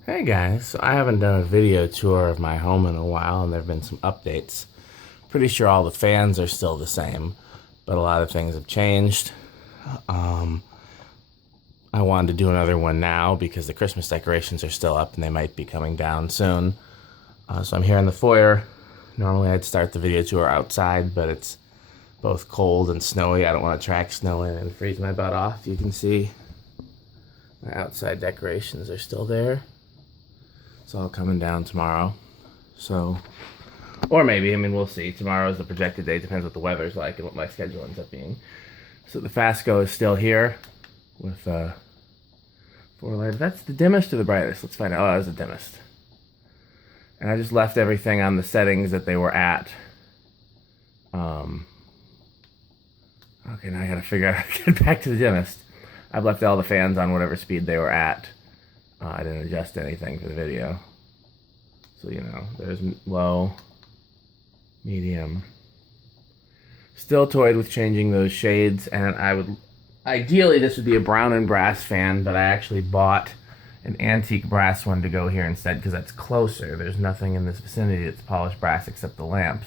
Hey guys, so I haven't done a video tour of my home in a while and there have been some updates. Pretty sure all the fans are still the same, but a lot of things have changed. I wanted to do another one now because the Christmas decorations are still up and they might be coming down soon. So I'm here in the foyer. Normally I'd start the video tour outside, but it's both cold and snowy. I don't want to track snow in and freeze my butt off. You can see my outside decorations are still there. It's all coming down tomorrow. So, or maybe, we'll see. Tomorrow is the projected day. Depends what the weather's like and what my schedule ends up being. So the Fasco is still here with 4 lights. That's the dimmest or the brightest? Let's find out. Oh, that's the dimmest. And I just left everything on the settings that they were at. Okay, now I gotta figure out how to get back to the dimmest. I've left all the fans on whatever speed they were at. I didn't adjust anything for the video. So, there's low, medium. Still toyed with changing those shades, and ideally this would be a brown and brass fan, but I actually bought an antique brass one to go here instead because that's closer. There's nothing in this vicinity that's polished brass except the lamps.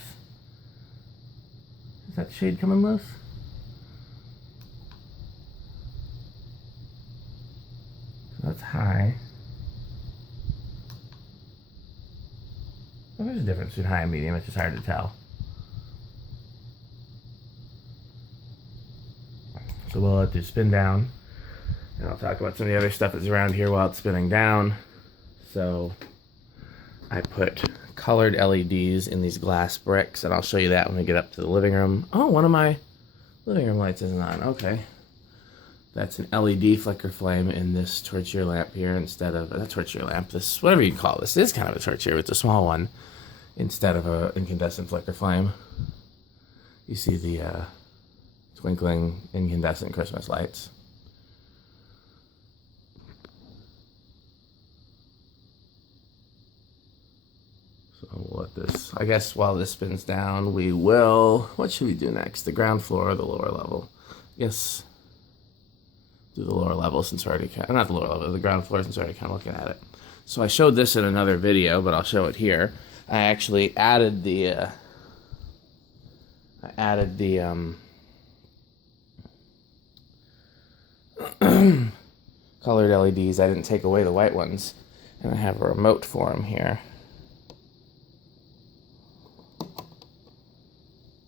Is that shade coming loose? So that's high. Well, there's a difference between high and medium. It's just hard to tell. So we'll let it spin down. And I'll talk about some of the other stuff that's around here while it's spinning down. So I put colored LEDs in these glass bricks, and I'll show you that when we get up to the living room. Oh, one of my living room lights isn't on. Okay. That's an LED flicker flame in this torchiere lamp here instead of a torchiere lamp. This, whatever you call this, is kind of a torchiere. It's a small one instead of an incandescent flicker flame. You see the twinkling incandescent Christmas lights. So we'll let this, I guess while this spins down, we will, what should we do next? The ground floor or the lower level? Yes. Do the lower level since we're already not the lower level, the ground floor since we're already kind of looking at it. So I showed this in another video, but I'll show it here. I actually added the colored LEDs. I didn't take away the white ones, and I have a remote for them here.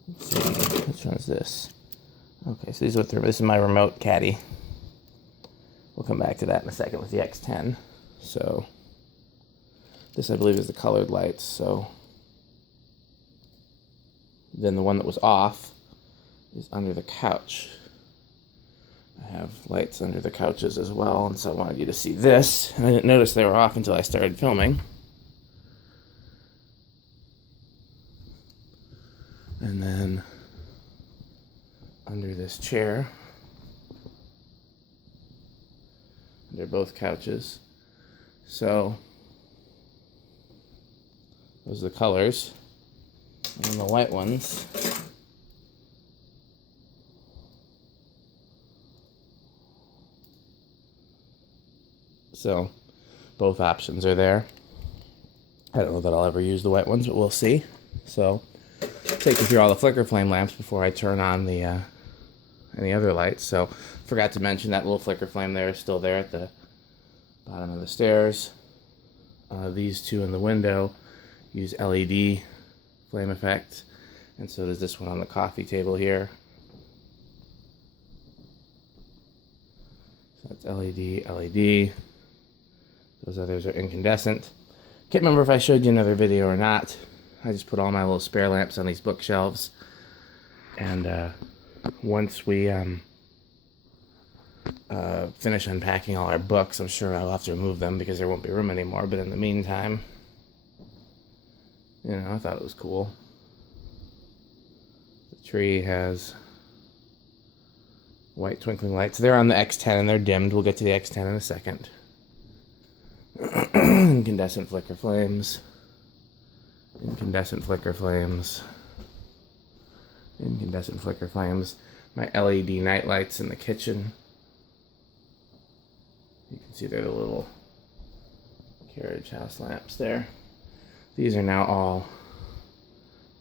Let's see, which one is this? Okay, so this is my remote caddy. We'll come back to that in a second with the X10. So this, I believe, is the colored lights. So then the one that was off is under the couch. I have lights under the couches as well, and so I wanted you to see this. And I didn't notice they were off until I started filming. And then under this chair, they're both couches. So those are the colors. And the white ones. So both options are there. I don't know that I'll ever use the white ones, but we'll see. So take you through all the flicker flame lamps before I turn on the any other lights. So forgot to mention that little flicker flame there is still there at the bottom of the stairs. These two in the window use LED flame effect, and so does this one on the coffee table here. So that's LED. Those others are incandescent. Can't remember if I showed you another video or not. I just put all my little spare lamps on these bookshelves, and once we finish unpacking all our books, I'm sure I'll have to remove them because there won't be room anymore. But in the meantime, I thought it was cool. The tree has white twinkling lights. They're on the X10 and they're dimmed. We'll get to the X10 in a second. Incandescent flicker flames. Incandescent flicker flames. Incandescent flicker flames. My LED night lights in the kitchen. You can see they're the little carriage house lamps there. These are now all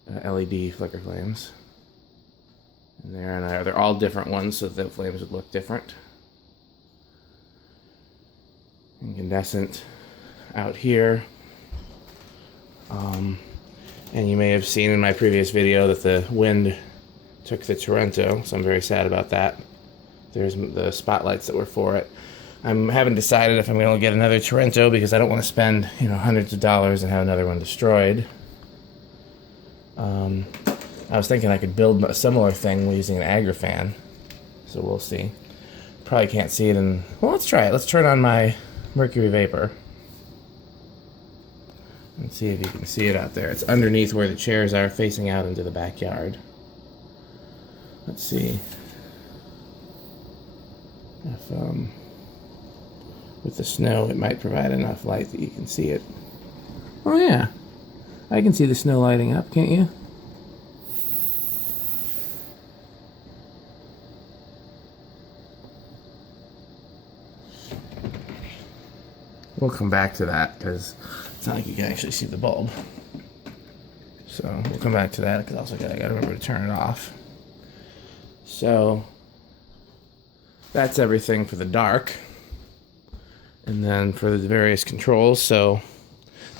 LED flicker flames. And they're all different ones, so the flames would look different. Incandescent out here. And you may have seen in my previous video that the wind took the Torrento, so I'm very sad about that. There's the spotlights that were for it. I haven't decided if I'm going to get another Torrento because I don't want to spend, hundreds of dollars and have another one destroyed. I was thinking I could build a similar thing using an Envirofan, so we'll see. Probably can't see it well, let's try it. Let's turn on my mercury vapor and see if you can see it out there. It's underneath where the chairs are, facing out into the backyard. Let's see if with the snow it might provide enough light that you can see it. Oh yeah, I can see the snow lighting up, can't you? We'll come back to that because it's not like you can actually see the bulb. So we'll come back to that because also I gotta remember to turn it off. So that's everything for the dark. And then for the various controls, so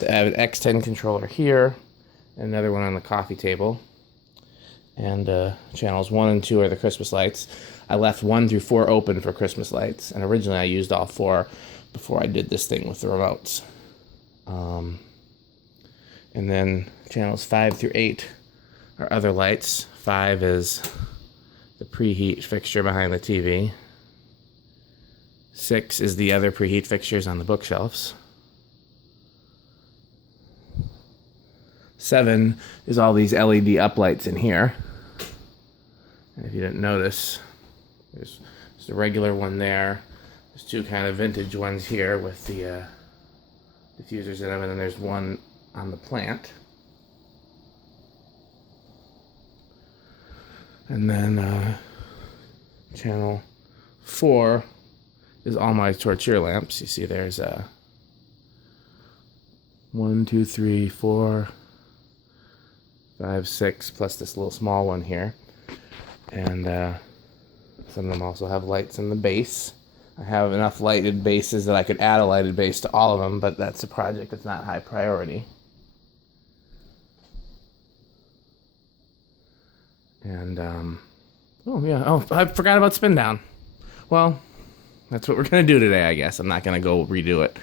I have an X10 controller here, and another one on the coffee table. And channels 1 and 2 are the Christmas lights. I left 1 through 4 open for Christmas lights, and originally I used all 4 before I did this thing with the remotes. And then channels 5 through 8 are other lights. 5 is the preheat fixture behind the TV. 6 is the other preheat fixtures on the bookshelves. 7 is all these LED uplights in here. And if you didn't notice, there's a regular one there. There's 2 kind of vintage ones here with the diffusers in them, and then there's one on the plant. And then channel 4 is all my torchiere lamps. You see there's 1, 2, 3, 4, 5, 6, plus this little small one here. And some of them also have lights in the base. I have enough lighted bases that I could add a lighted base to all of them, but that's a project that's not high priority. And, I forgot about spin down. Well, that's what we're going to do today, I guess. I'm not going to go redo it.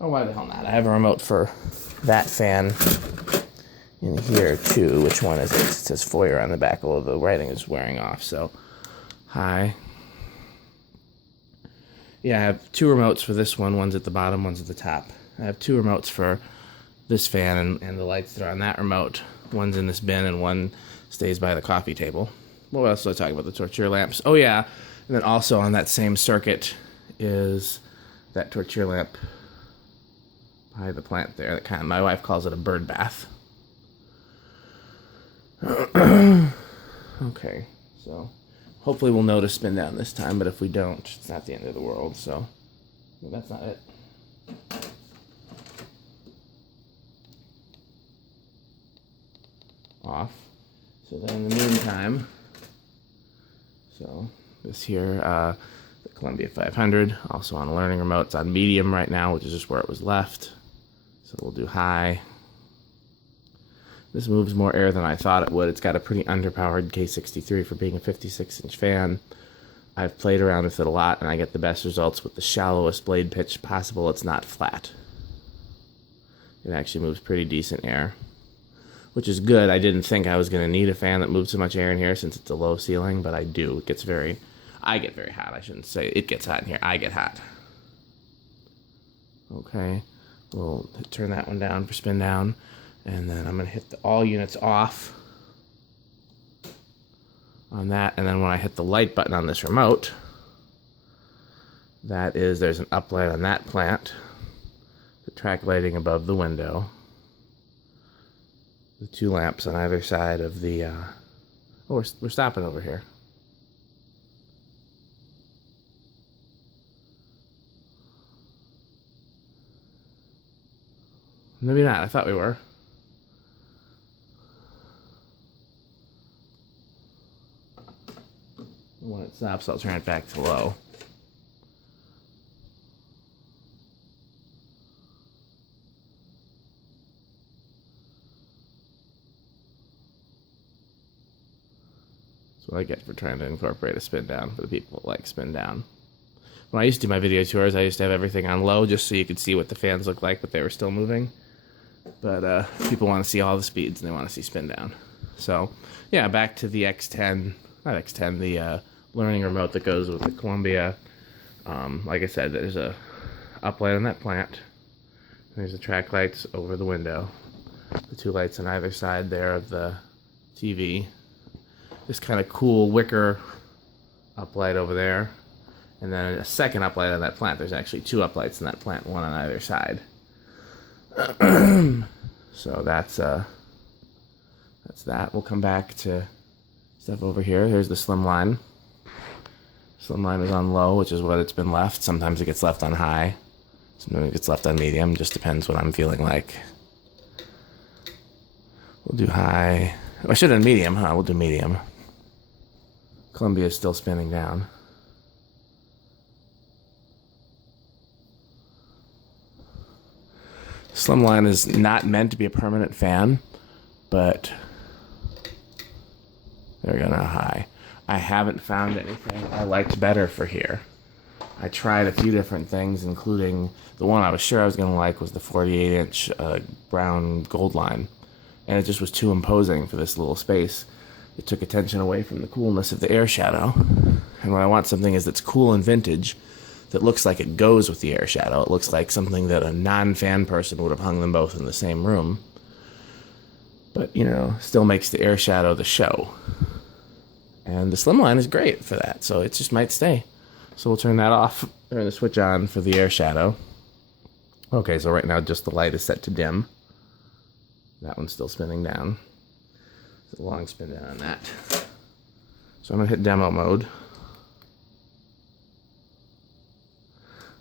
Oh, why the hell not? I have a remote for that fan in here, too. Which one is it? It says foyer on the back, although the writing is wearing off, so hi. Yeah, I have 2 remotes for this one. One's at the bottom, one's at the top. I have 2 remotes for this fan and the lights that are on that remote. One's in this bin and one stays by the coffee table. What else was I talking about? The torchiere lamps. Oh, yeah. And then also on that same circuit is that torchiere lamp by the plant there. That my wife calls it a bird bath. Okay, so hopefully we'll notice spin down this time, but if we don't, it's not the end of the world, so that's not it. Off. So then in the meantime, so this here, the Columbia 500, also on a learning remote. It's on medium right now, which is just where it was left. So we'll do high. This moves more air than I thought it would. It's got a pretty underpowered K63 for being a 56-inch fan. I've played around with it a lot, and I get the best results with the shallowest blade pitch possible. It's not flat. It actually moves pretty decent air, which is good. I didn't think I was going to need a fan that moved so much air in here since it's a low ceiling, but I do. I get very hot. I shouldn't say it gets hot in here. I get hot. Okay, we'll turn that one down for spin down. And then I'm going to hit all units off on that. And then when I hit the light button on this remote, there's an uplight on that plant, the track lighting above the window, the 2 lamps on either side of the, we're stopping over here. Maybe not. I thought we were. When it stops, I'll turn it back to low. That's what I get for trying to incorporate a spin down for the people that like spin down. When I used to do my video tours, I used to have everything on low just so you could see what the fans look like, but they were still moving. But people want to see all the speeds and they want to see spin down. So, yeah, back to the X10, not X10, the learning remote that goes with the Columbia. Like I said, there's a uplight on that plant. There's the track lights over the window. The two lights on either side there of the TV. This kind of cool wicker uplight over there. And then a second uplight on that plant. There's actually two uplights in that plant, one on either side. So that's that. We'll come back to stuff over here. Here's the Slimline. Slimline is on low, which is what it's been left. Sometimes it gets left on high. Sometimes it gets left on medium. Just depends what I'm feeling like. We'll do high. I should have done medium, huh? We'll do medium. Columbia is still spinning down. Slimline is not meant to be a permanent fan, but there we go, now high. I haven't found anything I liked better for here. I tried a few different things, including the one I was sure I was going to like was the 48-inch brown gold line. And it just was too imposing for this little space. It took attention away from the coolness of the air shadow. And what I want something is that's cool and vintage, that looks like it goes with the air shadow. It looks like something that a non-fan person would have hung them both in the same room. But, you know, still makes the air shadow the show. And the Slimline is great for that, so it just might stay. So we'll turn that off, turn the switch on for the air shadow. Okay, so right now just the light is set to dim. That one's still spinning down. It's a long spin down on that. So I'm going to hit demo mode.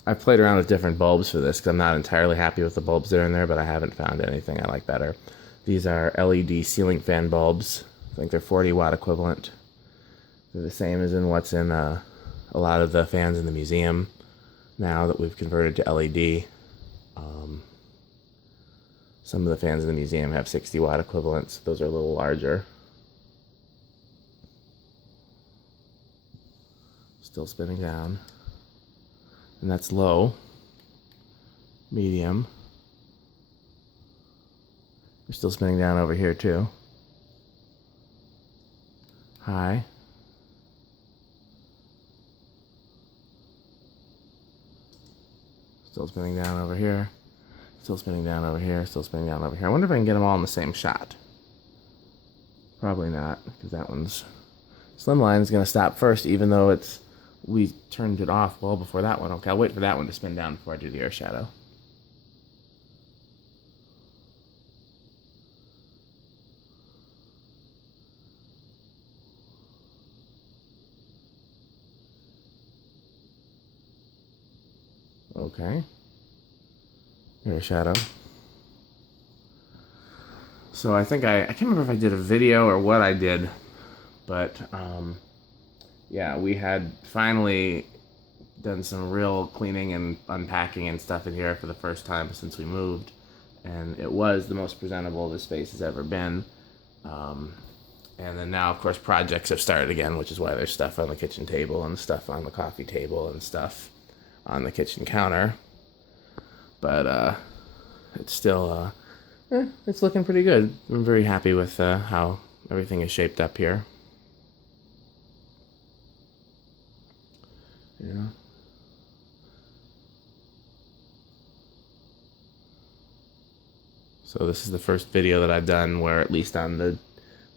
I've played around with different bulbs for this because I'm not entirely happy with the bulbs that are in there, but I haven't found anything I like better. These are LED ceiling fan bulbs. I think they're 40 watt equivalent. They're the same as in what's in a lot of the fans in the museum now that we've converted to LED. Some of the fans in the museum have 60 watt equivalents. Those are a little larger. Still spinning down. And that's low. Medium. We're still spinning down over here too. High. Still spinning down over here. Still spinning down over here. Still spinning down over here. I wonder if I can get them all in the same shot. Probably not, because that one's... Slimline is going to stop first, even though we turned it off well before that one. Okay, I'll wait for that one to spin down before I do the air shadow. Okay. Air shadow. So I think I can't remember if I did a video or what I did, but yeah, we had finally done some real cleaning and unpacking and stuff in here for the first time since we moved, and it was the most presentable this space has ever been. And then now, of course, projects have started again, which is why there's stuff on the kitchen table and stuff on the coffee table and stuff on the kitchen counter. But it's still it's looking pretty good. I'm very happy with how everything is shaped up here. Yeah. So this is the first video that I've done where, at least on the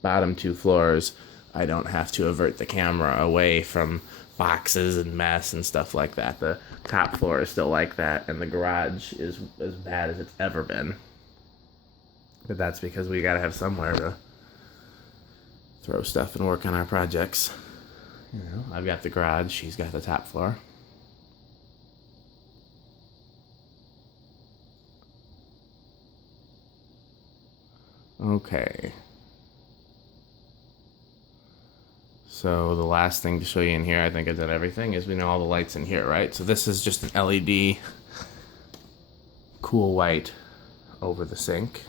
bottom two floors, I don't have to avert the camera away from boxes and mess and stuff like that. The top floor is still like that, and the garage is as bad as it's ever been. But that's because we gotta have somewhere to throw stuff and work on our projects. You know, I've got the garage, she's got the top floor. Okay. So the last thing to show you in here, I think I did everything, is we know all the lights in here, right? So this is just an LED cool white over the sink.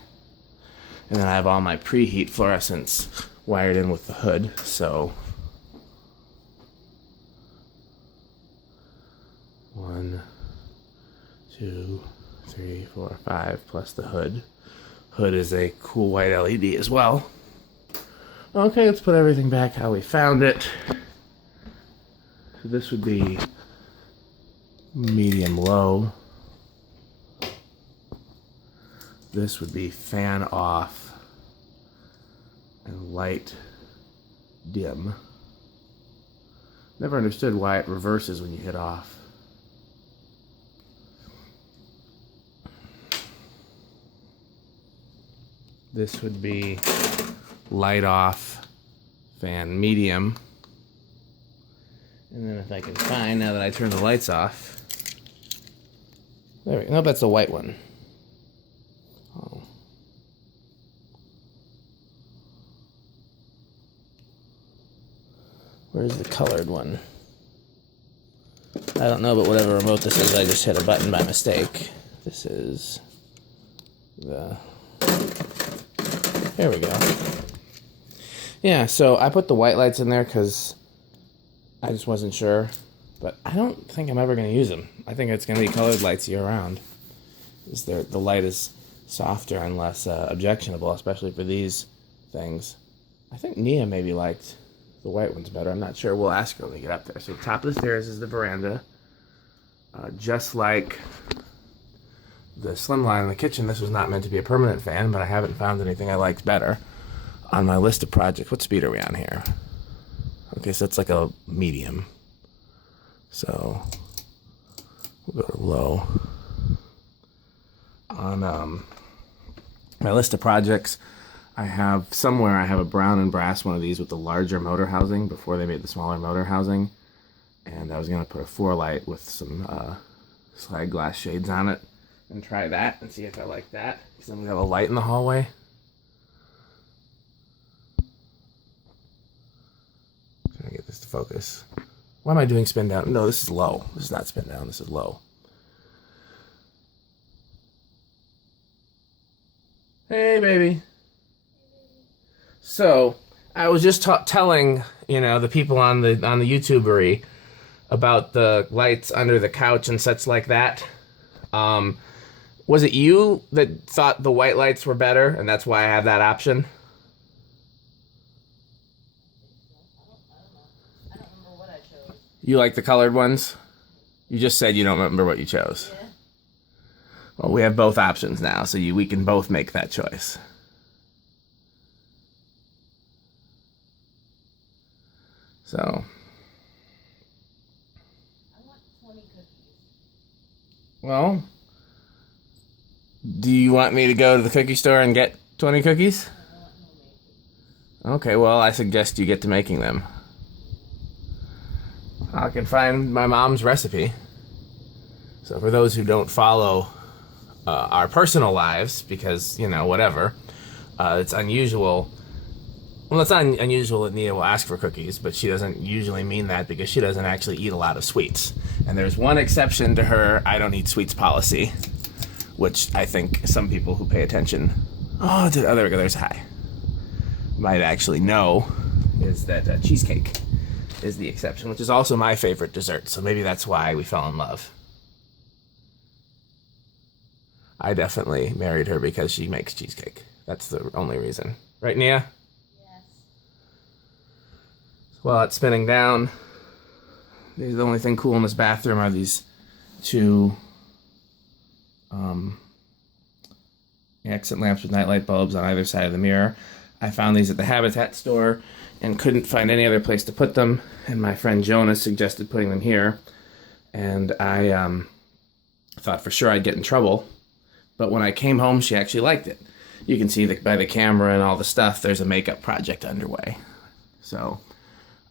And then I have all my preheat fluorescents wired in with the hood, so 1, 2, 3, 4, 5 plus the hood. Hood is a cool white LED as well. Okay, let's put everything back how we found it. So this would be medium low. This would be fan off and light dim. Never understood why it reverses when you hit off. This would be light off, fan medium. And then if I can find, now that I turn the lights off, there we go. No, that's the white one. Oh. Where's the colored one? I don't know, but whatever remote this is, I just hit a button by mistake. This is the... There we go. Yeah, so I put the white lights in there because I just wasn't sure. But I don't think I'm ever going to use them. I think it's going to be colored lights year-round. The light is softer and less objectionable, especially for these things. I think Nia maybe liked the white ones better. I'm not sure. We'll ask her when we get up there. So top of the stairs is the veranda. Just like the Slimline in the kitchen, this was not meant to be a permanent fan, but I haven't found anything I liked better on my list of projects. What speed are we on here? Okay, so it's like a medium. So we'll go to low. On my list of projects, I have a brown and brass one of these with the larger motor housing before they made the smaller motor housing. And I was going to put a 4-light with some slide glass shades on it and try that and see if I like that. Because then we have a light in the hallway. Trying to get this to focus. Why am I doing spin down? No, this is low. This is not spin down. This is low. Hey, baby. So I was just telling the people on the YouTubery about the lights under the couch and such like that. Was it you that thought the white lights were better, and that's why I have that option? I don't remember what I chose. You like the colored ones? You just said you don't remember what you chose. Yeah. Well, we have both options now, so we can both make that choice. So. I want 20 cookies. Well, do you want me to go to the cookie store and get 20 cookies? I want no makers. Okay, well, I suggest you get to making them. I can find my mom's recipe. So for those who don't follow our personal lives, because, whatever, it's unusual. Well, it's not unusual that Nia will ask for cookies, but she doesn't usually mean that because she doesn't actually eat a lot of sweets. And there's one exception to her I don't eat sweets policy, which I think some people who pay attention, there we go, there's high, might actually know is that cheesecake is the exception, which is also my favorite dessert. So maybe that's why we fell in love. I definitely married her because she makes cheesecake. That's the only reason. Right, Nia? Yes. While it's spinning down, the only thing cool in this bathroom are these two accent lamps with nightlight bulbs on either side of the mirror. I found these at the Habitat store and couldn't find any other place to put them, and my friend Jonas suggested putting them here, and I thought for sure I'd get in trouble, but when I came home she actually liked it. You can see that by the camera and all the stuff, there's a makeup project underway. So,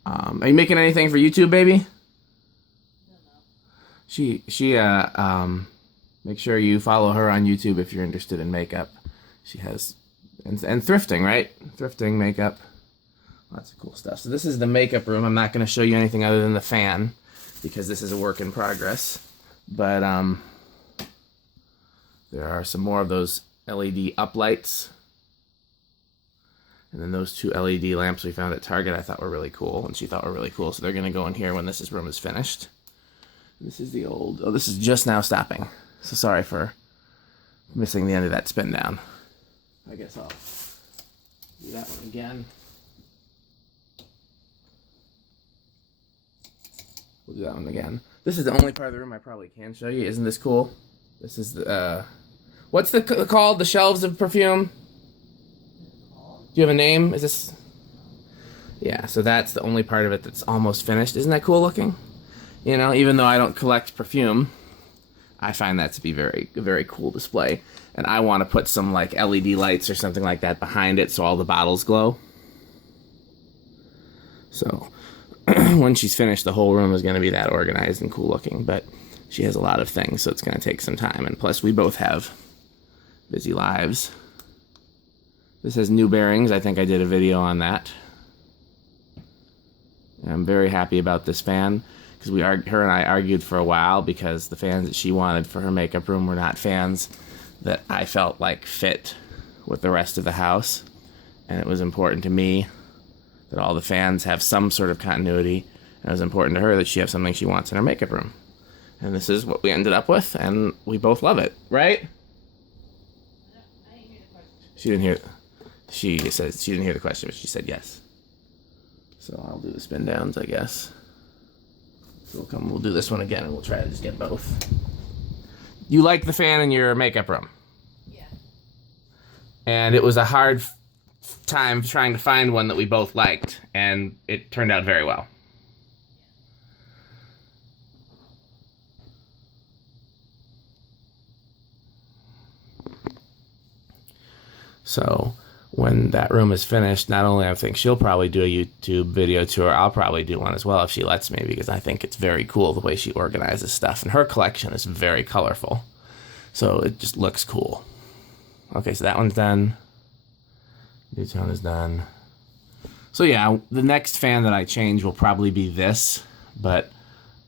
are you making anything for YouTube, baby? She make sure you follow her on YouTube if you're interested in makeup. She has And thrifting, right? Thrifting, makeup, lots of cool stuff. So this is the makeup room. I'm not going to show you anything other than the fan because this is a work in progress. But there are some more of those LED uplights. And then those 2 LED lamps we found at Target I thought were really cool, and she thought were really cool. So they're going to go in here when this room is finished. This is the old... Oh, this is just now stopping. So sorry for missing the end of that spin down. I guess I'll do that one again. We'll do that one again. This is the only part of the room I probably can show you. Isn't this cool? This is the... what's the called? The shelves of perfume? Do you have a name? Is this... Yeah, so that's the only part of it that's almost finished. Isn't that cool looking? You know, even though I don't collect perfume, I find that to be a very cool display. And I want to put some like LED lights or something like that behind it so all the bottles glow. So when she's finished, the whole room is going to be that organized and cool looking. But she has a lot of things, so it's going to take some time. And plus, we both have busy lives. This has new bearings. I think I did a video on that. And I'm very happy about this fan because her and I argued for a while because the fans that she wanted for her makeup room were not fans that I felt like fit with the rest of the house. And it was important to me that all the fans have some sort of continuity. And it was important to her that she have something she wants in her makeup room. And this is what we ended up with, and we both love it, right? I didn't hear the question. She didn't hear. She said she didn't hear the question, but she said yes. So I'll do the spin downs, I guess. So we'll do this one again, and we'll try to just get both. You like the fan in your makeup room? Yeah. And it was a hard time trying to find one that we both liked, and it turned out very well. So when that room is finished, not only I think she'll probably do a YouTube video tour, I'll probably do one as well if she lets me, because I think it's very cool the way she organizes stuff. And her collection is very colorful, so it just looks cool. Okay, so that one's done. Nutone is done. So yeah, the next fan that I change will probably be this, but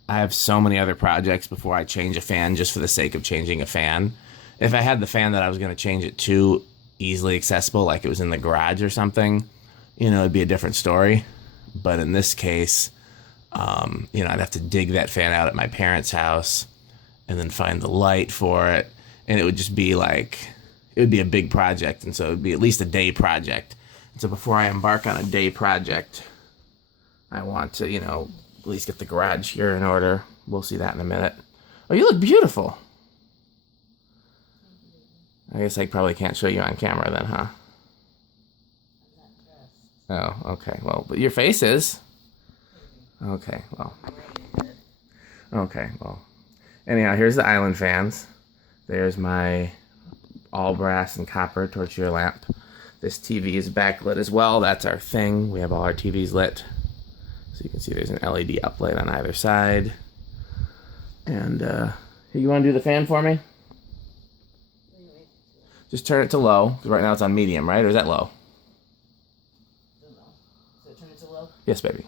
I have so many other projects before I change a fan just for the sake of changing a fan. If I had the fan that I was going to change it to easily accessible, like it was in the garage or something, you know, it'd be a different story. But in this case, you know, I'd have to dig that fan out at my parents' house and then find the light for it. And it would just be like, it would be a big project. And so it would be at least a day project. And so before I embark on a day project, I want to, you know, at least get the garage here in order. We'll see that in a minute. Oh, you look beautiful. I guess I probably can't show you on camera then, huh? I'm not dressed. Oh, okay. Well, but your face is. Okay, well. Okay, well. Anyhow, here's the island fans. There's my all brass and copper torchiere lamp. This TV is backlit as well. That's our thing. We have all our TVs lit. So you can see there's an LED uplight on either side. And you want to do the fan for me? Just turn it to low, because right now it's on medium, right? Or is that low? Don't know. So turn it to low? Yes, baby.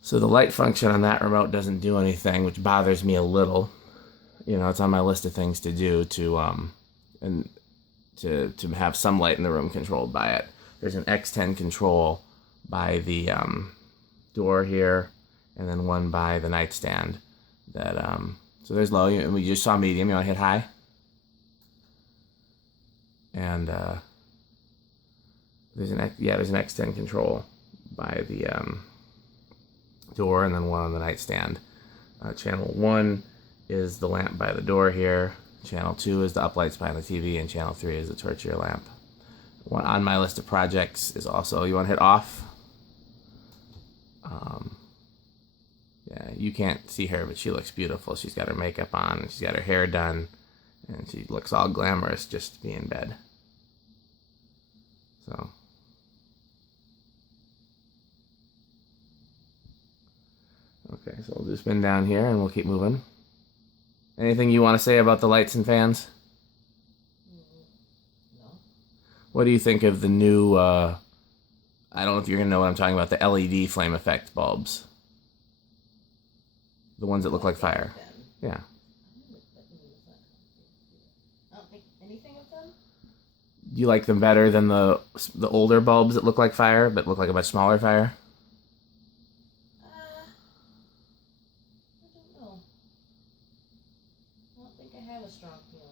So the light function on that remote doesn't do anything, which bothers me a little. You know, it's on my list of things to do to have some light in the room controlled by it. There's an X10 control by the door here, and then one by the nightstand. That so there's low, and we just saw medium. You want to hit high? And there's an X10 control by the door, and then one on the nightstand. Channel 1 is the lamp by the door here. Channel 2 is the uplights behind the TV, and channel 3 is the torchiere lamp. One on my list of projects is also, you want to hit off? Yeah, you can't see her, but she looks beautiful. She's got her makeup on, and she's got her hair done, and she looks all glamorous just to be in bed. So. Okay, so we'll do spin down here, and we'll keep moving. Anything you want to say about the lights and fans? What do you think of the new, I don't know if you're going to know what I'm talking about, the LED flame effect bulbs? The ones that look like fire. Yeah. I don't think anything of them. You like them better than the older bulbs that look like fire, but look like a much smaller fire? I don't know. I don't think I have a strong feeling.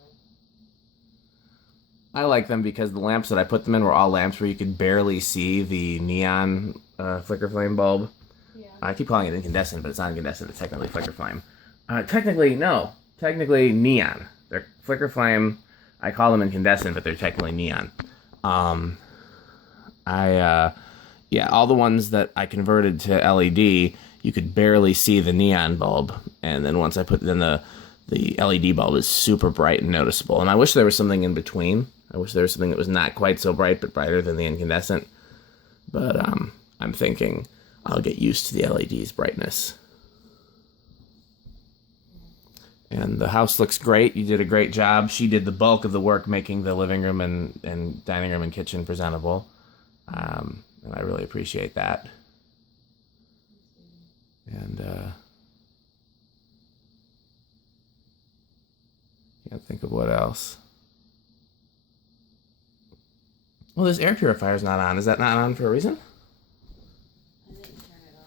I like them because the lamps that I put them in were all lamps where you could barely see the neon flicker flame bulb. Yeah. I keep calling it incandescent, but it's not incandescent. It's technically flicker flame. Technically neon. They're flicker flame. I call them incandescent, but they're technically neon. Yeah, all the ones that I converted to LED, you could barely see the neon bulb, and then once I put the LED bulb is super bright and noticeable. And I wish there was something in between. I wish there was something that was not quite so bright, but brighter than the incandescent. But I'm thinking I'll get used to the LED's brightness. And the house looks great. You did a great job. She did the bulk of the work making the living room and dining room and kitchen presentable. And I really appreciate that. And can't think of what else. Well, this air purifier's not on. Is that not on for a reason? I didn't turn it on.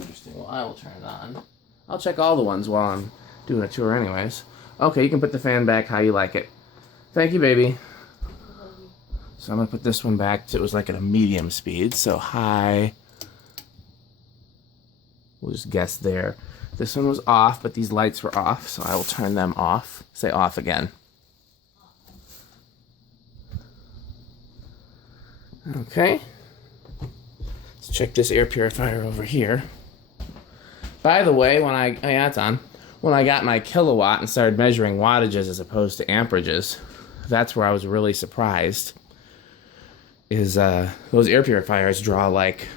Interesting. Well, I will turn it on. I'll check all the ones while I'm doing a tour anyways. Okay, you can put the fan back how you like it. Thank you, baby. So I'm going to put this one back to, it was like at a medium speed, so high. We'll just guess there. This one was off, but these lights were off, so I will turn them off. Say off again. Okay. Let's check this air purifier over here. By the way, yeah, it's on. When I got my kilowatt and started measuring wattages as opposed to amperages, that's where I was really surprised. Is those air purifiers draw like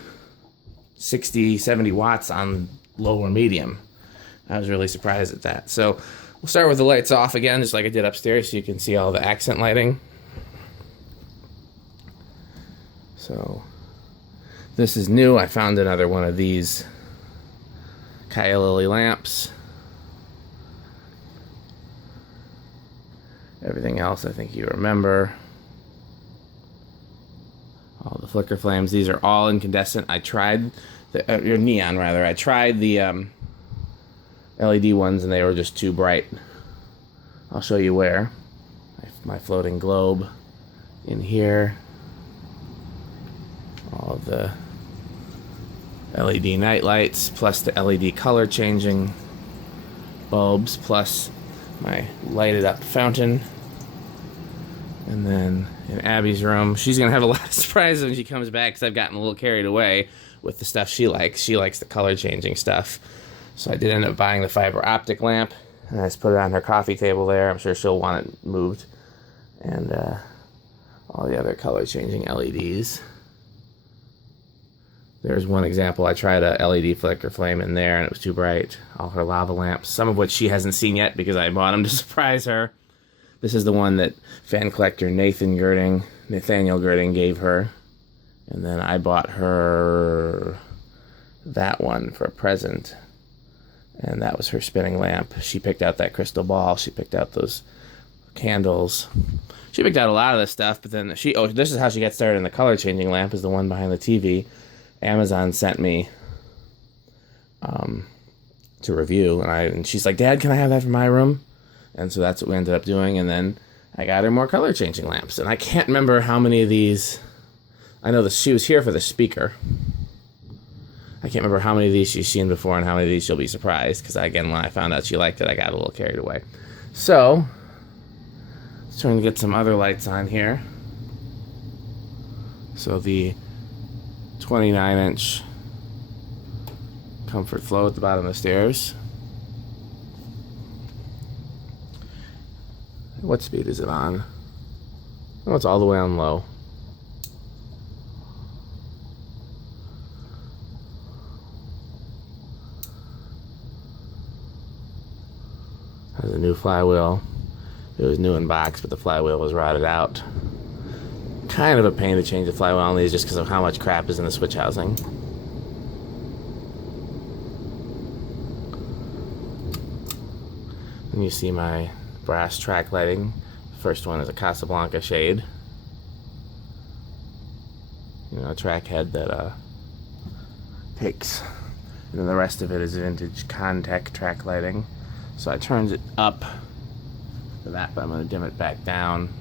60, 70 watts on low or medium. I was really surprised at that. So we'll start with the lights off again, just like I did upstairs, so you can see all the accent lighting. So this is new. I found another one of these calla lamps. Everything else I think you remember. All the flicker flames. These are all incandescent. I tried, or neon rather. I tried the LED ones and they were just too bright. I'll show you where. My floating globe in here. All of the LED night lights, plus the LED color changing bulbs, plus my lighted up fountain. And then in Abby's room, she's gonna have a lot of surprises when she comes back because I've gotten a little carried away with the stuff she likes. She likes the color changing stuff. So I did end up buying the fiber optic lamp, and I just put it on her coffee table there. I'm sure she'll want it moved. And all the other color changing LEDs. There's one example. I tried a LED flicker flame in there and it was too bright. All her lava lamps, some of which she hasn't seen yet because I bought them to surprise her. This is the one that fan collector Nathaniel Girding gave her. And then I bought her that one for a present. And that was her spinning lamp. She picked out that crystal ball. She picked out those candles. She picked out a lot of this stuff, but then this is how she got started in the color changing lamp, is the one behind the TV. Amazon sent me to review, and she's like, Dad, can I have that for my room? And so that's what we ended up doing, and then I got her more color changing lamps, and I can't remember how many of these. I know she was here for the speaker. I can't remember how many of these she's seen before and how many of these she'll be surprised, because again, when I found out she liked it, I got a little carried away. So let's try and get some other lights on here. So the 29-inch Comfort Flow at the bottom of the stairs. What speed is it on? Oh, it's all the way on low. Has a new flywheel. It was new in box, but the flywheel was rotted out. kind of a pain to change the flywheel on these just because of how much crap is in the switch housing. And you see my brass track lighting. First one is a Casablanca shade. You know, a track head that takes. And then the rest of it is vintage Contec track lighting. So I turned it up for that, but I'm going to dim it back down.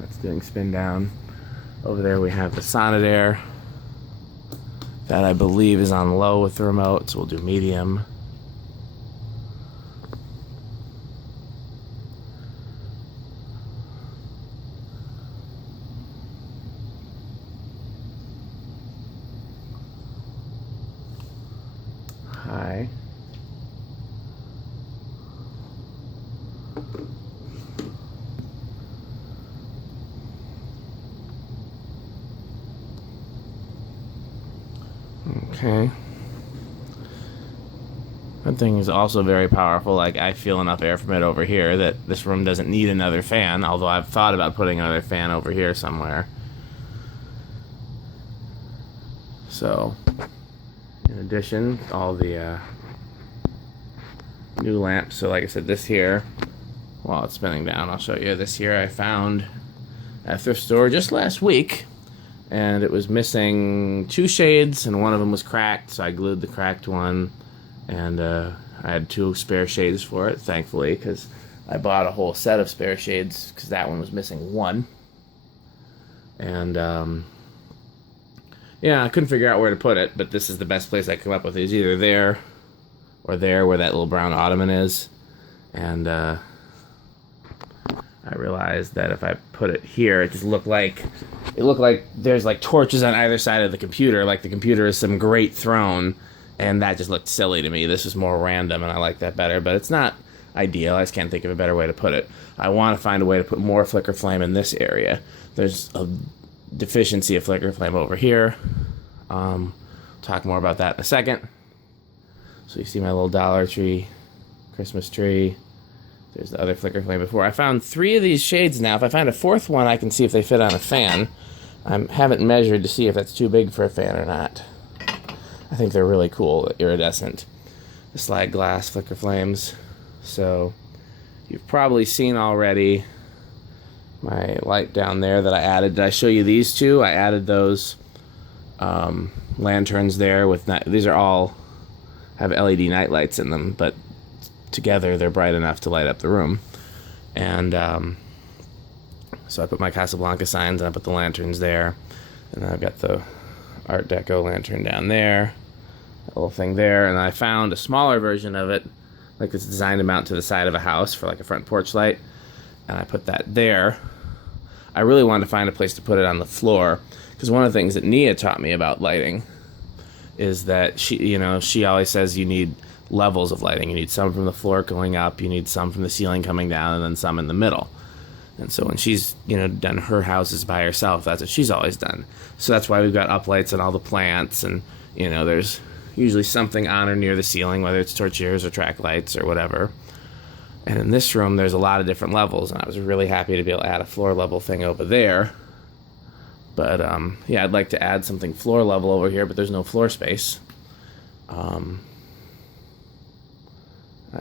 That's doing spin down. Over there we have the Sonnet-Air. That I believe is on low with the remote, so we'll do medium. High. Okay. That thing is also very powerful. Like, I feel enough air from it over here that this room doesn't need another fan, although I've thought about putting another fan over here somewhere. So, in addition, all the new lamps. So like I said, this here, while it's spinning down, I'll show you. This here I found at a thrift store just last week, and it was missing 2 shades, and one of them was cracked, so I glued the cracked one, and I had 2 spare shades for it, thankfully, because I bought a whole set of spare shades, because that one was missing 1. And yeah, I couldn't figure out where to put it, but this is the best place I could come up with. It's either there or there where that little brown ottoman is. And I realized that if I put it here, it looked like there's like torches on either side of the computer, like the computer is some great throne, and that just looked silly to me. This is more random, and I like that better, but it's not ideal. I just can't think of a better way to put it. I want to find a way to put more flicker flame in this area. There's a deficiency of flicker flame over here. Talk more about that in a second. So you see my little Dollar Tree Christmas tree. There's the other flicker flame before. I found 3 of these shades now. If I find a 4th one, I can see if they fit on a fan. I haven't measured to see if that's too big for a fan or not. I think they're really cool, iridescent. The slide glass flicker flames. So you've probably seen already my light down there that I added. Did I show you these 2? I added those lanterns there with these are all have LED night lights in them, but together they're bright enough to light up the room. And so I put my Casablanca signs and I put the lanterns there, and then I've got the Art Deco lantern down there, a little thing there, and I found a smaller version of it, like it's designed to mount to the side of a house for like a front porch light, and I put that there. I really wanted to find a place to put it on the floor, because one of the things that Nia taught me about lighting is that she always says you need levels of lighting. You need some from the floor going up, you need some from the ceiling coming down, and then some in the middle. And so when she's done her houses by herself, that's what she's always done. So that's why we've got uplights on all the plants, and there's usually something on or near the ceiling, whether it's torchieres or track lights or whatever. And in this room, there's a lot of different levels, and I was really happy to be able to add a floor level thing over there. But yeah, I'd like to add something floor level over here, but there's no floor space. I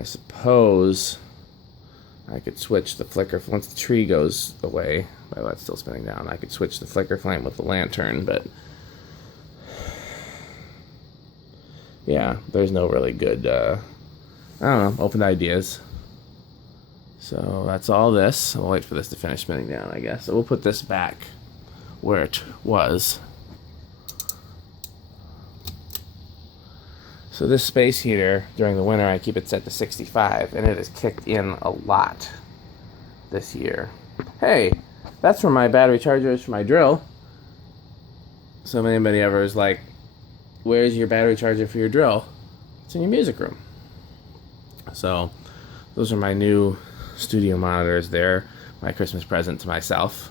suppose I could switch the flicker once the tree goes away. By that's still spinning down. I could switch the flicker flame with the lantern, but yeah, there's no really good I don't know, open ideas. So that's all this. I'll wait for this to finish spinning down, I guess. So we'll put this back where it was. So this space heater, during the winter, I keep it set to 65, and it has kicked in a lot this year. Hey, that's where my battery charger is for my drill. So if anybody ever is like, where's your battery charger for your drill? It's in your music room. So those are my new studio monitors there, my Christmas present to myself.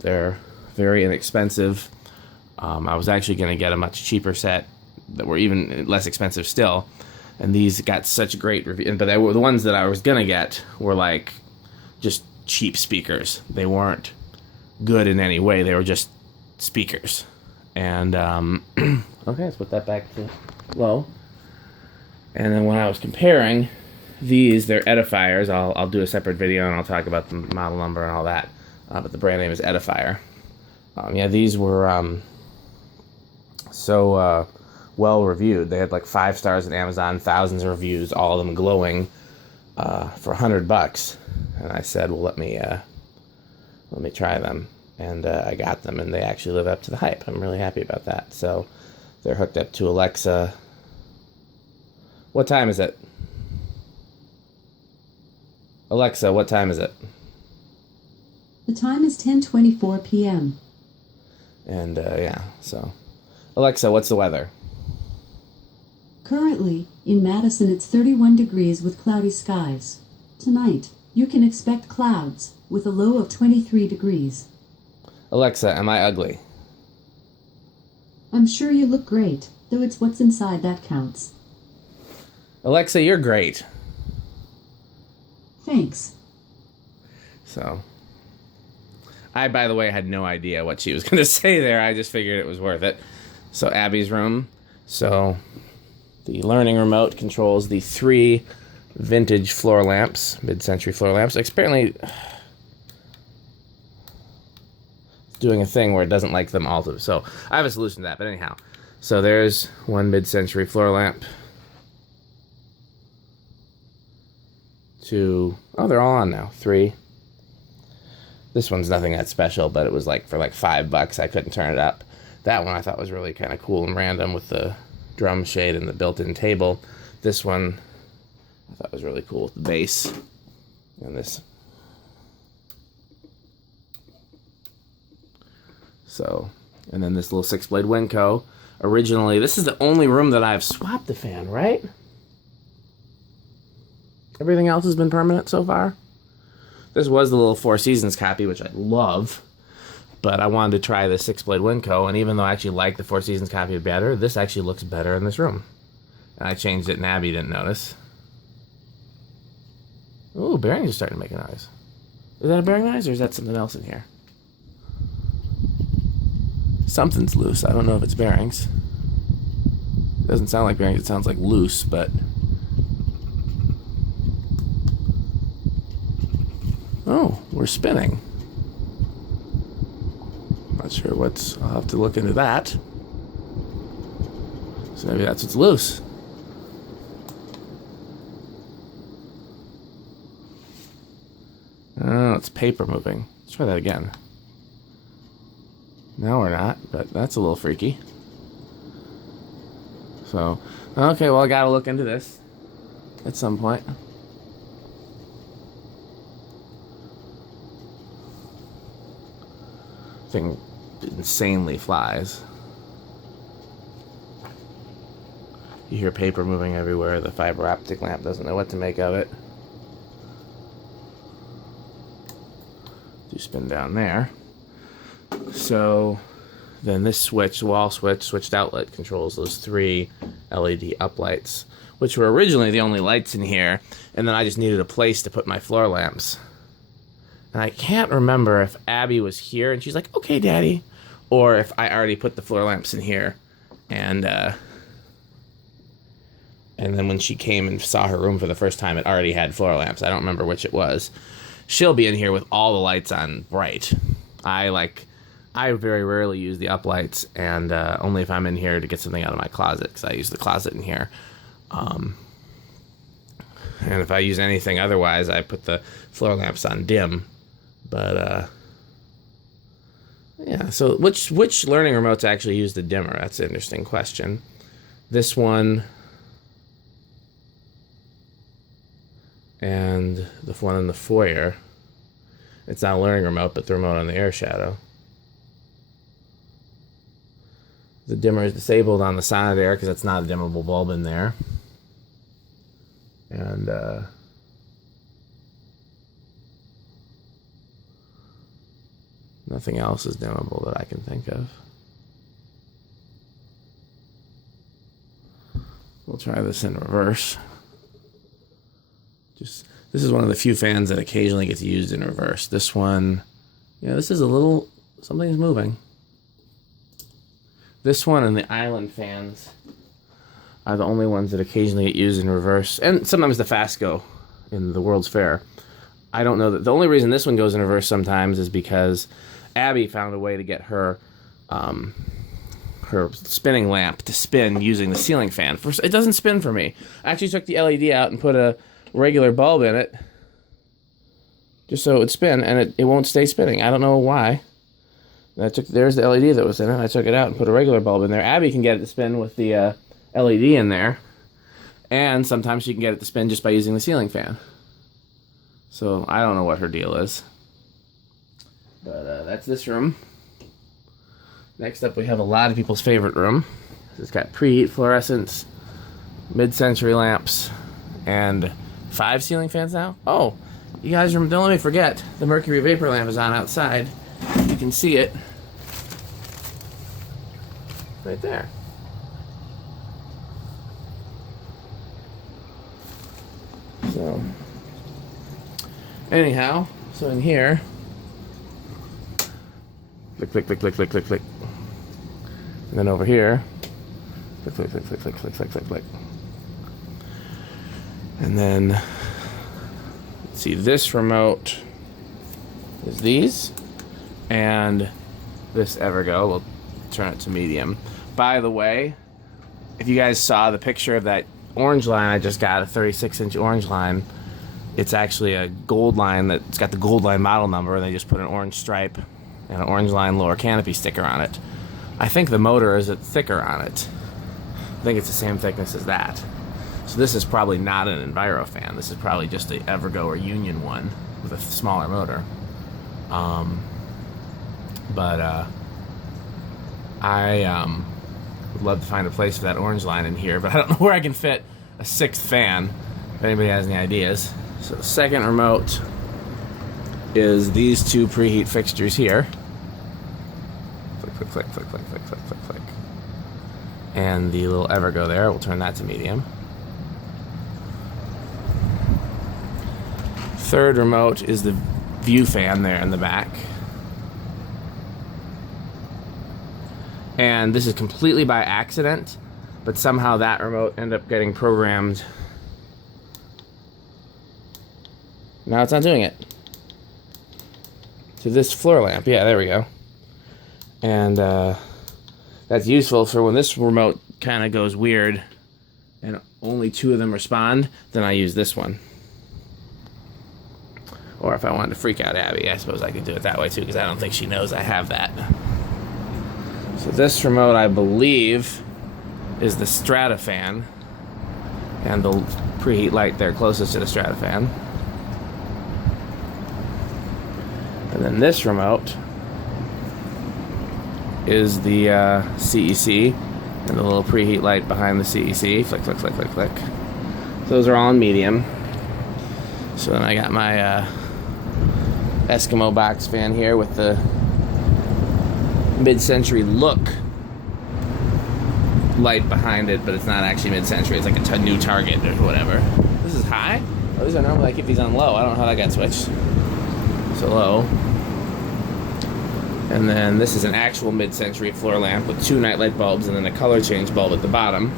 They're very inexpensive. I was actually going to get a much cheaper set that were even less expensive still, and these got such great reviews. But the ones that I was going to get were like just cheap speakers. They weren't good in any way. They were just speakers. And, okay, let's put that back to low. And then when I was comparing these, they're edifiers. I'll do a separate video and I'll talk about the model number and all that. But the brand name is Edifier. Yeah, these were so well reviewed. They had like 5 stars on Amazon, thousands of reviews, all of them glowing for $100. And I said, well, let me try them. And I got them, and they actually live up to the hype. I'm really happy about that. So they're hooked up to Alexa. What time is it? Alexa, what time is it? The time is 10:24 p.m. And yeah, so Alexa, what's the weather? Currently, in Madison it's 31 degrees with cloudy skies. Tonight, you can expect clouds, with a low of 23 degrees. Alexa, am I ugly? I'm sure you look great, though it's what's inside that counts. Alexa, you're great. Thanks. So, I, by the way, had no idea what she was going to say there. I just figured it was worth it. So, Abby's room. So, the learning remote controls the 3 vintage floor lamps, mid-century floor lamps. Apparently, it's doing a thing where it doesn't like them all. So, I have a solution to that. But anyhow, so there's one mid-century floor lamp. 2, oh, they're all on now. 3. This one's nothing that special, but it was like for like $5. I couldn't turn it up. That one I thought was really kind of cool and random with the drum shade and the built-in table. This one I thought was really cool with the bass and this. So, and then this little 6-blade Winco. Originally, this is the only room that I've swapped the fan, right? Everything else has been permanent so far. This was the little Four Seasons copy, which I love, but I wanted to try the 6-blade Winco, and even though I actually like the Four Seasons copy better, this actually looks better in this room. And I changed it and Abby didn't notice. Ooh, bearings are starting to make a noise. Is that a bearing noise, or is that something else in here? Something's loose. I don't know if it's bearings. It doesn't sound like bearings, it sounds like loose, but... Oh, we're spinning. Not sure what's... I'll have to look into that. So maybe that's what's loose. Oh, it's paper moving. Let's try that again. No, we're not, but that's a little freaky. So, okay, well, I gotta look into this at some point. Thing insanely flies. You hear paper moving everywhere. The fiber optic lamp doesn't know what to make of it. Do spin down there. So then this switch, wall switch, switched outlet, controls those 3 LED uplights, which were originally the only lights in here, and then I just needed a place to put my floor lamps. And I can't remember if Abby was here and she's like, okay, Daddy, or if I already put the floor lamps in here. And then when she came and saw her room for the first time, it already had floor lamps. I don't remember which it was. She'll be in here with all the lights on bright. I very rarely use the uplights, and only if I'm in here to get something out of my closet, because I use the closet in here. And if I use anything otherwise, I put the floor lamps on dim. But, yeah, so which learning remotes actually use the dimmer? That's an interesting question. This one and the one in the foyer. It's not a learning remote, but the remote on the air shadow. The dimmer is disabled on the Sonnet-Air because it's not a dimmable bulb in there. And, nothing else is dimmable that I can think of. We'll try this in reverse. Just This is one of the few fans that occasionally gets used in reverse. This one, yeah, this is a little, something's moving. This one and the island fans are the only ones that occasionally get used in reverse. And sometimes the Fasco in the World's Fair. I don't know that. The only reason this one goes in reverse sometimes is because Abby found a way to get her her spinning lamp to spin using the ceiling fan. It doesn't spin for me. I actually took the LED out and put a regular bulb in it just so it would spin, and it won't stay spinning. I don't know why. There's the LED that was in it. I took it out and put a regular bulb in there. Abby can get it to spin with the LED in there, and sometimes she can get it to spin just by using the ceiling fan. So I don't know what her deal is. But that's this room. Next up, we have a lot of people's favorite room. It's got preheat fluorescents, mid-century lamps, and 5 ceiling fans now. Oh, you guys don't let me forget, the mercury vapor lamp is on outside. You can see it right there. So, anyhow, so in here, click, click, click, click, click, click, click. And then over here, click, click, click, click, click, click, click, click, click. And then, let's see, this remote is these, and this Evergo. We'll turn it to medium. By the way, if you guys saw the picture of that orange line I just got, a 36-inch orange line, it's actually a gold line that's got the gold line model number, and they just put an orange stripe and an orange line lower canopy sticker on it. I think the motor is thicker on it. I think it's the same thickness as that. So this is probably not an Envirofan. This is probably just a Evergo or Union one with a smaller motor. I would love to find a place for that orange line in here, but I don't know where I can fit a 6th fan, if anybody has any ideas. So the second remote is these 2 preheat fixtures here. Click, click, click, click, click, click, click, click, click. And the little Evergo there, we'll turn that to medium. Third remote is the view fan there in the back. And this is completely by accident, but somehow that remote ended up getting programmed. Now it's not doing it. To this floor lamp. Yeah, there we go. And that's useful for when this remote kind of goes weird and only 2 of them respond, then I use this one. Or if I wanted to freak out Abby, I suppose I could do it that way too, because I don't think she knows I have that. So this remote, I believe, is the Strato-Fan, and the preheat light there closest to the Strato-Fan. And then this remote is the CEC, and the little preheat light behind the CEC. Flick, flick, flick, flick, flick. Those are all in medium. So then I got my Eskimo box fan here with the mid-century look light behind it, but it's not actually mid-century. It's like a new Target or whatever. This is high? Oh, these are normally, I keep these on low. I don't know how that got switched. So low. And then this is an actual mid-century floor lamp with 2 nightlight bulbs and then a color change bulb at the bottom.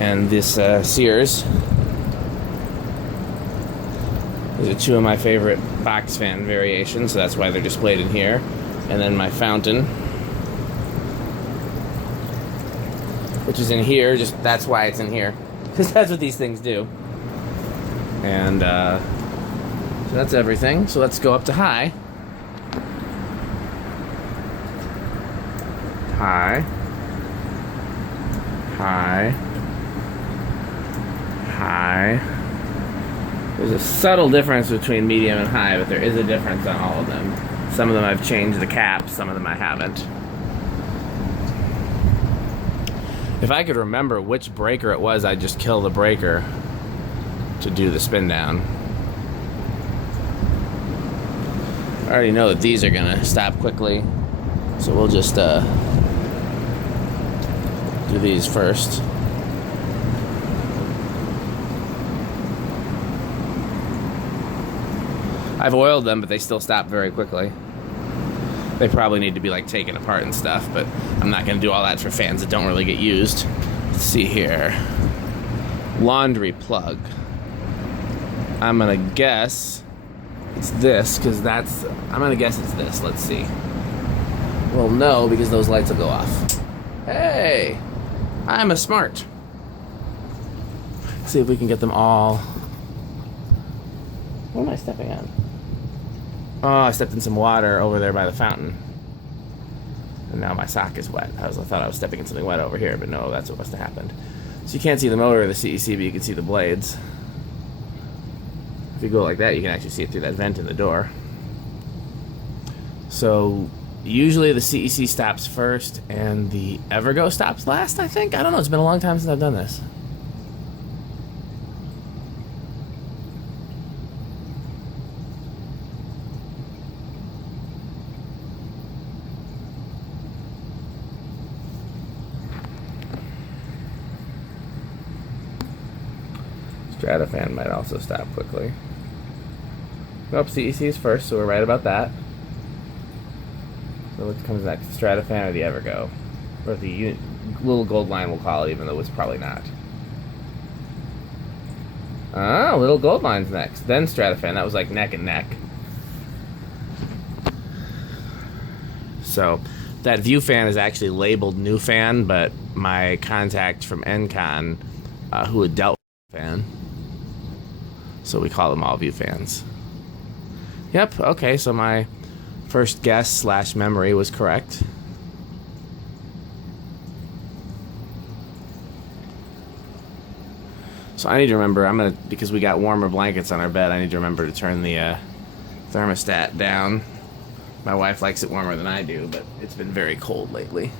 And this Sears. These are 2 of my favorite box fan variations, so that's why they're displayed in here. And then my fountain, which is in here, just that's why it's in here, because that's what these things do. And so that's everything. So let's go up to high. High. High. High. There's a subtle difference between medium and high, but there is a difference on all of them. Some of them I've changed the caps, some of them I haven't. If I could remember which breaker it was, I'd just kill the breaker to do the spin down. I already know that these are gonna stop quickly, so we'll just do these first. I've oiled them, but they still stop very quickly. They probably need to be like taken apart and stuff, but I'm not going to do all that for fans that don't really get used. Let's see here. Laundry plug. I'm going to guess it's this, because I'm going to guess it's this. Let's see. Well, no, because those lights will go off. Hey, I'm a smart. Let's see if we can get them all. What am I stepping on? Oh, I stepped in some water over there by the fountain. And now my sock is wet. I thought I was stepping in something wet over here, but no, that's what must have happened. So you can't see the motor of the CEC, but you can see the blades. If you go like that, you can actually see it through that vent in the door. So usually the CEC stops first and the Evergo stops last, I think. I don't know, it's been a long time since I've done this. Strato-Fan might also stop quickly. Nope, CEC is first, so we're right about that. So what comes next? Strato-Fan or the Evergo? Or the little gold line we'll call it, even though it's probably not. Ah, little gold line's next. Then Strato-Fan. That was like neck and neck. So that view fan is actually labeled new fan, but my contact from NCon, who had dealt with fan, so we call them all view fans. Yep, okay, so my first guess / memory was correct. So I need to remember, because we got warmer blankets on our bed, I need to remember to turn the thermostat down. My wife likes it warmer than I do, but it's been very cold lately.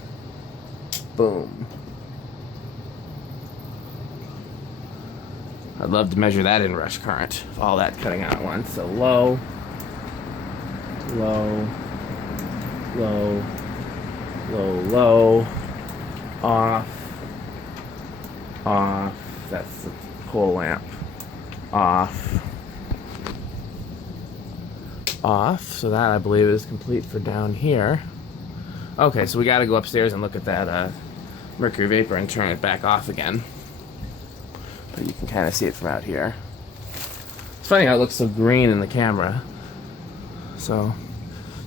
Boom. I'd love to measure that in rush current, all that cutting out at once. So low, low, low, low, low, off, off, that's the pole lamp, off, off, so that I believe is complete for down here. Okay, so we gotta go upstairs and look at that mercury vapor and turn it back off again. But you can kind of see it from out here. It's funny how it looks so green in the camera. So,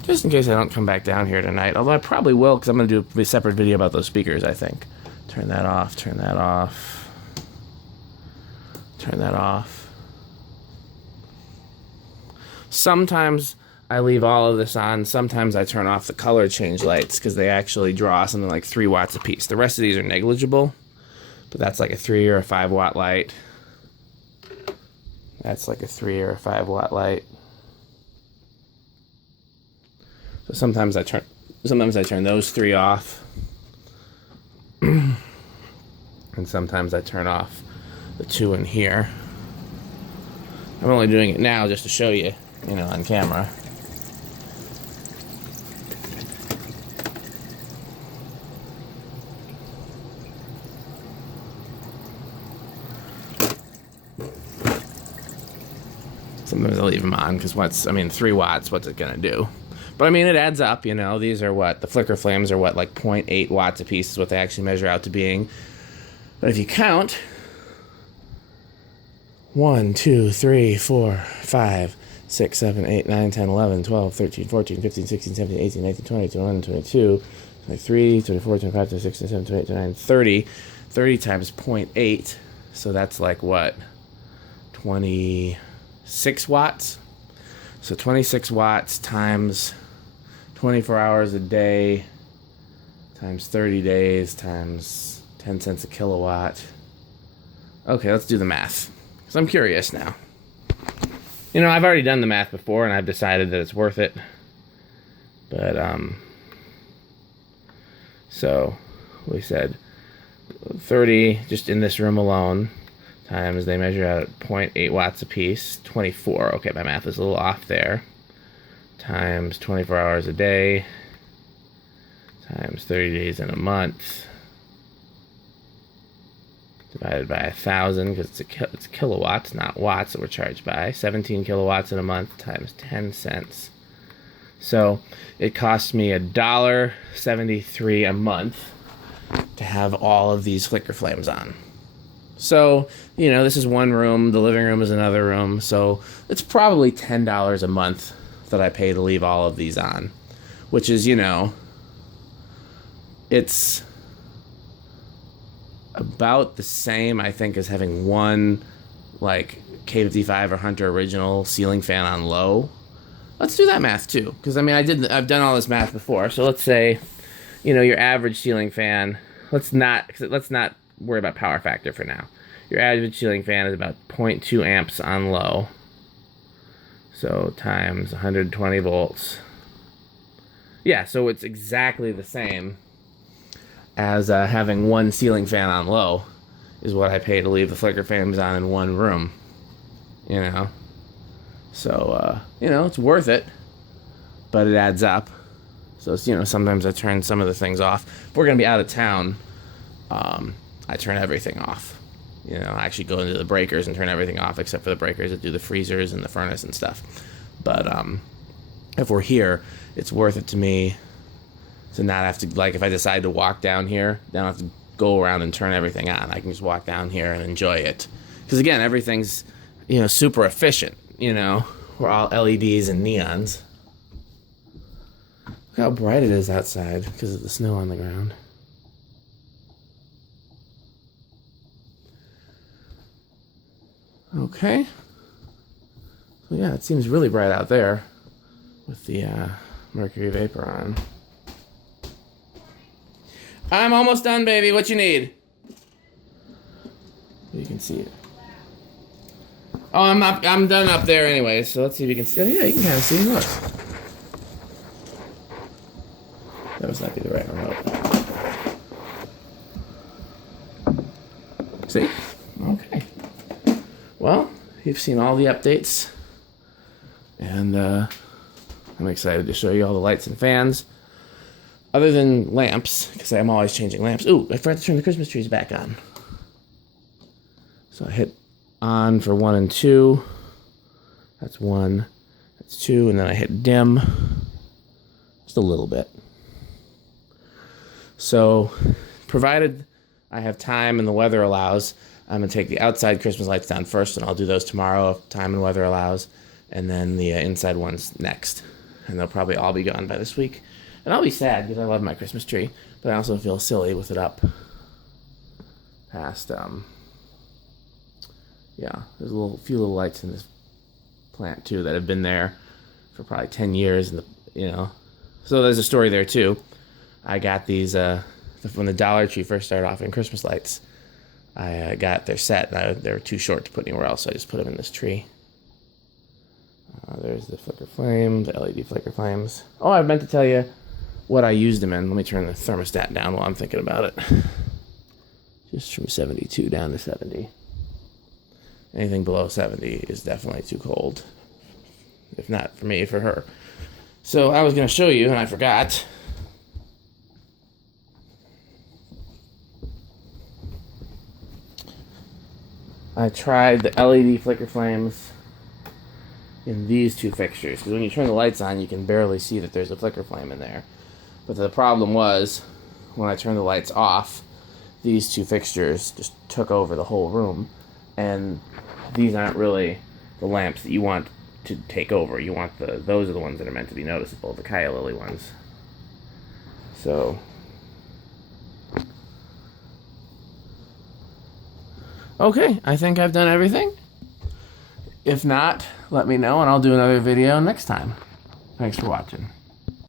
just in case I don't come back down here tonight, although I probably will, because I'm going to do a separate video about those speakers, I think. Turn that off, turn that off, turn that off. Sometimes I leave all of this on. Sometimes I turn off the color change lights, because they actually draw something like 3 watts a piece. The rest of these are negligible. But that's like a 3 or a 5 watt light. That's like a 3 or a 5 watt light. So sometimes I turn those 3 off. And sometimes I turn off the 2 in here. I'm only doing it now just to show you, on camera. Sometimes I leave them on because 3 watts, what's it going to do? But it adds up, These are what? The flicker flames are what, like 0.8 watts a piece is what they actually measure out to being. But if you count 1, 2, 3, 4, 5, 6, 7, 8, 9, 10, 11, 12, 13, 14, 15, 16, 17, 18, 19, 20, 21, 22, 23, 24, 25, 26, 27, 28, 29, 30. 30 times 0.8, so that's like what? 26 watts. So 26 watts times 24 hours a day times 30 days times 10 cents a kilowatt. Okay, let's do the math, because I'm curious now. I've already done the math before and I've decided that it's worth it. But so we said 30 just in this room alone times, they measure out at 0.8 watts a piece, 24, okay, my math is a little off there, times 24 hours a day, times 30 days in a month, divided by 1,000 because it's kilowatts, not watts that we're charged by. 17 kilowatts in a month times 10 cents. So it costs me $1.73 a month to have all of these flicker flames on. So, you know, this is one room, the living room is another room, so it's probably $10 a month that I pay to leave all of these on, which is, you know, it's about the same, I think, as having one, like, K55 or Hunter original ceiling fan on low. Let's do that math, too, because, I mean, I've done all this math before, so let's say, you know, your average ceiling fan, let's not worry about power factor for now. Your average ceiling fan is about 0.2 amps on low. So times 120 volts. Yeah, so it's exactly the same as having one ceiling fan on low is what I pay to leave the flicker flames on in one room. You know? So, you know, it's worth it. But it adds up. So, it's, you know, sometimes I turn some of the things off. If we're going to be out of town, I turn everything off. You know, I actually go into the breakers and turn everything off except for the breakers that do the freezers and the furnace and stuff. But if we're here, it's worth it to me to not have to, like, if I decide to walk down here, then I don't have to go around and turn everything on. I can just walk down here and enjoy it. Because, again, everything's, you know, super efficient, you know. We're all LEDs and neons. Look how bright it is outside because of the snow on the ground. Okay. So yeah, it seems really bright out there with the mercury vapor on. I'm almost done, baby. What you need? You can see it. Oh, I'm done up there anyway, so let's see if you can see. Oh, yeah, you can kind of see. Look. That must not be the right remote. See? Okay. Well, you've seen all the updates, and I'm excited to show you all the lights and fans. Other than lamps, because I'm always changing lamps. Ooh, I forgot to turn the Christmas trees back on. So I hit on for 1 and 2. That's 1. That's 2, and then I hit dim. Just a little bit. So, provided I have time and the weather allows, I'm going to take the outside Christmas lights down first, and I'll do those tomorrow if time and weather allows, and then the inside ones next. And they'll probably all be gone by this week. And I'll be sad because I love my Christmas tree, but I also feel silly with it up past, yeah, there's a few little lights in this plant too that have been there for probably 10 years, and you know, so there's a story there too. I got these when the Dollar Tree first started offering Christmas lights. I got their set, and they were too short to put anywhere else, so I just put them in this tree. There's the flicker flame, the LED flicker flames. Oh, I meant to tell you what I used them in. Let me turn the thermostat down while I'm thinking about it. Just from 72 down to 70. Anything below 70 is definitely too cold. If not for me, for her. So I was going to show you, and I forgot. I tried the LED flicker flames in these two fixtures, because when you turn the lights on, you can barely see that there's a flicker flame in there. But the problem was, when I turned the lights off, these two fixtures just took over the whole room, and these aren't really the lamps that you want to take over. You want those are the ones that are meant to be noticeable, the Kaya Lily ones. So, okay, I think I've done everything. If not, let me know and I'll do another video next time. Thanks for watching.